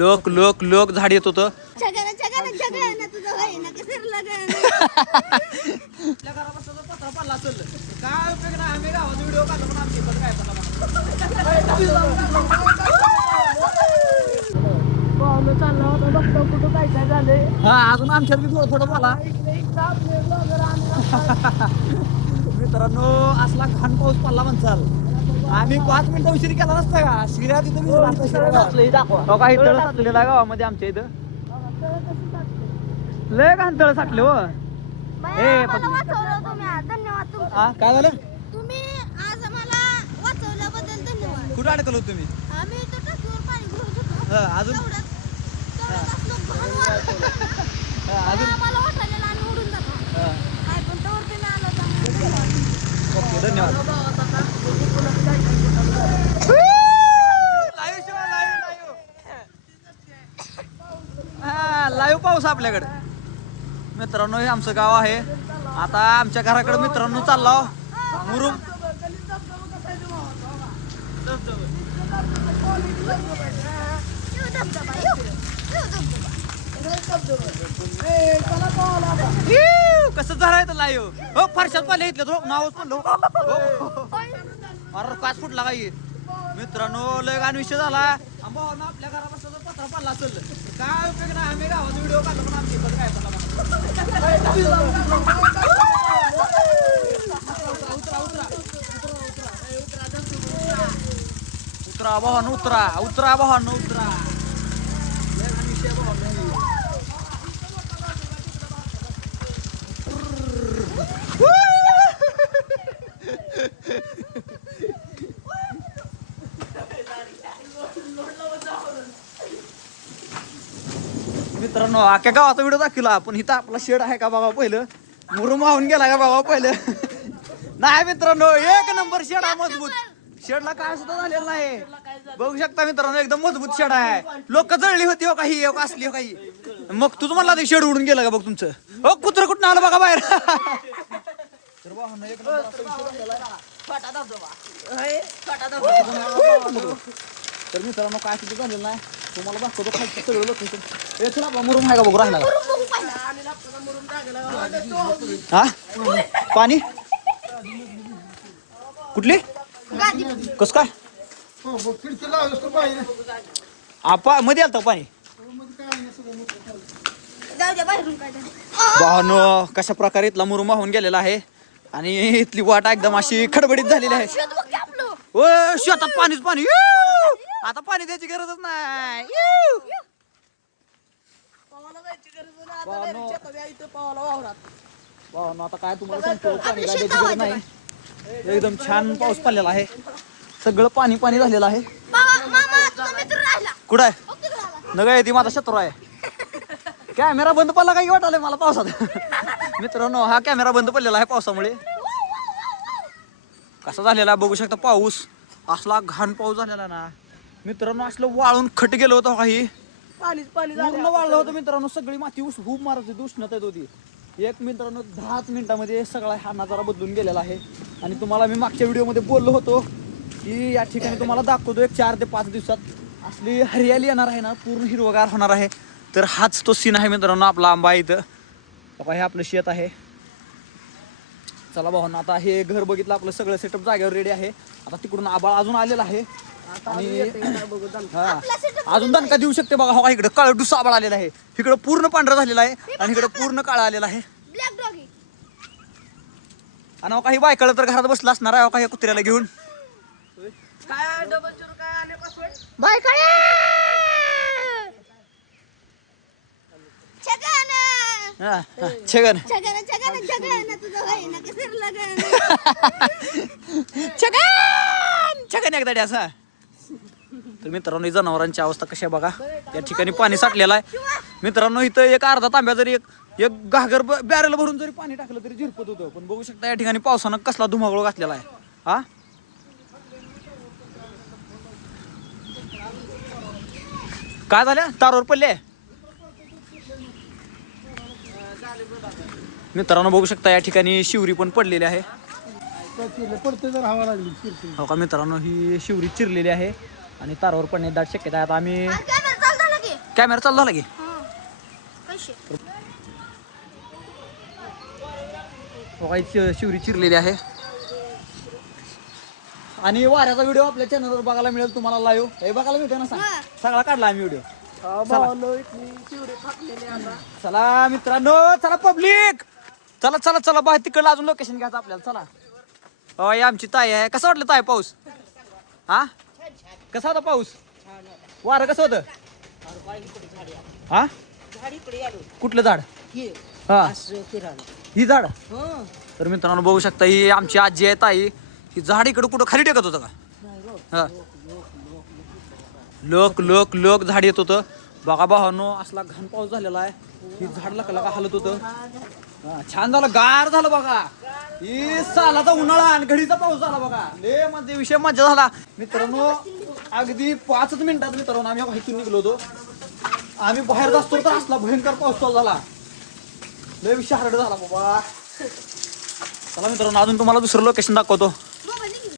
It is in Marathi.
लोक लोक लोक झाड येत होतं. हा अजून आमच्यात बी थोडं थोडं बोला. मित्रांनो असला घाण पाऊस पडला म्हणसाल. आम्ही 5 मिनिटं उशीर केला नसता का शिऱ्या तिथं काही तळ साचलेला गावामध्ये आमच्या इथं लय घाण तळ साठले हो. काय झालं? तुम्ही आज आम्हाला वाचवल्याबद्दल धन्यवाद. कुठं अडकलो तुम्ही? आम्ही इथं टाकीवर पाणी भरत होतो. अजून अजून आम्हाला वाटायला आम्ही उडून जातो. काय पण तोवर तुम्ही आला तर ओके धन्यवाद. लाईव्ह पाऊस आपल्याकडे. मित्रांनो हे आमचं गाव आहे. आता आमच्या घराकडे मित्रांनो चालला मुरुम. कसं झालं लाईव्ह हो फरशात पाहिले इथलं तो नावच पण अरे काच फुटला काही. मित्रांनो लय गाण विषय झाला. आपल्या घरापासून पत्रा पडला असेल काय उपयोग नाही. आम्ही गावात व्हिडिओ काढला पण आमची काय उतरा भावान उतरा उतरा भावान उतरा. मित्रांनो अख्ख्या गावाचा व्हिडिओ दाखवला पण इथं आपला शेड आहे का बाबा पहिलं. मुरुम वाहून गेला का बाबा पहिलं. नाही मित्रांनो एक नंबर शेड आहे मजबूत. शेडला काय सुद्धा झालेलं नाही. बघू शकता मित्रांनो एकदम मजबूत शेड आहे. लोक जळली होती हो काही असली हो काही. मग तुझं म्हणला ते शेड उडून गेलं का बघ तुमचं. हो कुत्र कुठं आलं बघा बाहेर. तर मित्रांनो काय सुद्धा झालेलं नाही. तुम्हाला दाखवतो खालचं सगळं लोकेशन. चला आपला मुरुम आहे का बघू राहिला हा पाणी कुठली कस काय आपा मध्ये आलत पाणी. वाहन कशा प्रकारे इथला मुरुम वाहून गेलेला आहे आणि इथली वाट एकदम अशी खडबडीत झालेली आहे. ओ शेतात पाणीच पाणी. आता पाणी द्यायची गरजच नाही. आता काय तुम्हाला सांगतो पाणी काय द्यायची गरज नाही. एकदम छान पाऊस पडलेला आहे. सगळं पाणी पाणी झालेलं आहे. कुठं आहे नका ती माझा शत्रू आहे. कॅमेरा बंद पडला काही वाटायला मला पावसात. मित्रांनो हा कॅमेरा बंद पडलेला आहे पावसामुळे. कसा झालेला बघू शकता पाऊस. असला घाण पाऊस झालेला ना मित्रांनो. असलं वाळून खट गेलं होतं काही पूर्ण वाळलं होतं मित्रांनो. सगळी माती खूप मारत होती. उष्णता येत होती. एक मित्रांनो 10 मिनिटामध्ये सगळा हा नजारा बदलून गेलेला आहे. आणि तुम्हाला मी मागच्या व्हिडिओमध्ये बोललो होतो की या ठिकाणी तुम्हाला दाखवतो एक 4 ते 5 दिवसात असली हरियाली येणार आहे ना. पूर्ण हिरवगार होणार आहे. तर हाच तो सीन आहे मित्रांनो आपला आंबा आहे इथं. हे आपलं शेत आहे. चला भावांनो आता हे घर बघितलं आपलं सगळं सेटअप जागेवर रेडी आहे. आता तिकडून आबाळ अजून आलेला आहे आणि अजून दणका देऊ शकते बघा. हो इकडे काळ डुसा आबाळ आलेला आहे. इकडे पूर्ण पांढरा झालेला आहे आणि इकडे पूर्ण काळा आलेला आहे. आणि काही बायकाळ तर घरात बसला असणार आहे काही कुत्र्याला घेऊन. छगन छगन एकदा असा. तर मित्रांनो जनावरांची अवस्था कशी आहे बघा. या ठिकाणी पाणी साठलेलं आहे मित्रांनो. इथं एक अर्धा तांब्या जरी एक घागर बॅरल भरून जरी पाणी टाकलं तरी झिरपत होतं. पण बघू शकता या ठिकाणी पावसानं कसला धुमाकूळ घातलेला आहे. हा काय झालं तारवर पडले मित्रांनो. बघू शकता या ठिकाणी शिवरी पण पडलेली आहे. हो का मित्रांनो ही शिवरी चिरलेली आहे आणि तारावर पडण्याची दाट शक्यता आहे. आता आम्ही कॅमेरा चालू झाला की हा कशी शिवरी चिरलेली आहे आणि वाऱ्याचा व्हिडिओ आपल्या चॅनलवर बघायला मिळेल तुम्हाला लाईव्ह हे बघायला मिळतं ना सांग हा. सगळा काढला आम्ही व्हिडिओ चला मित्रांनो चला पब्लिक चला चला चला बाहेर तिकडलं अजून लोकेशन घ्यायचं आपल्याला चला होय आमची ताई आहे कसं वाटलं ताई पाऊस हा कसा होता पाऊस वारं कसं होतं हा कुठलं झाड हा ही झाड तर मित्रांनो बघू शकता ही आमची आजी आहे ताई ही झाड इकडं कुठं खाली टेकत होतं का हा लोक लोक लोक झाड येत होतं बघा भावानो असला घाण पाऊस झालेला आहे ही झाड लका हालत होतं हा, छान झालं गार झालं बघा ही सालाचा उन्हाळा आणि घडीचा पाऊस झाला बघा ले मध्ये विषय मजा झाला मित्रांनो अगदी 5 मिनिटात मित्रांनो आम्ही इथून निघलो होतो आम्ही बाहेर जातो तर असला भयंकर पाऊस चालू झाला लय विषय हरड झाला बाबा चला मित्रांनो अजून तुम्हाला दुसरं लोकेशन दाखवतो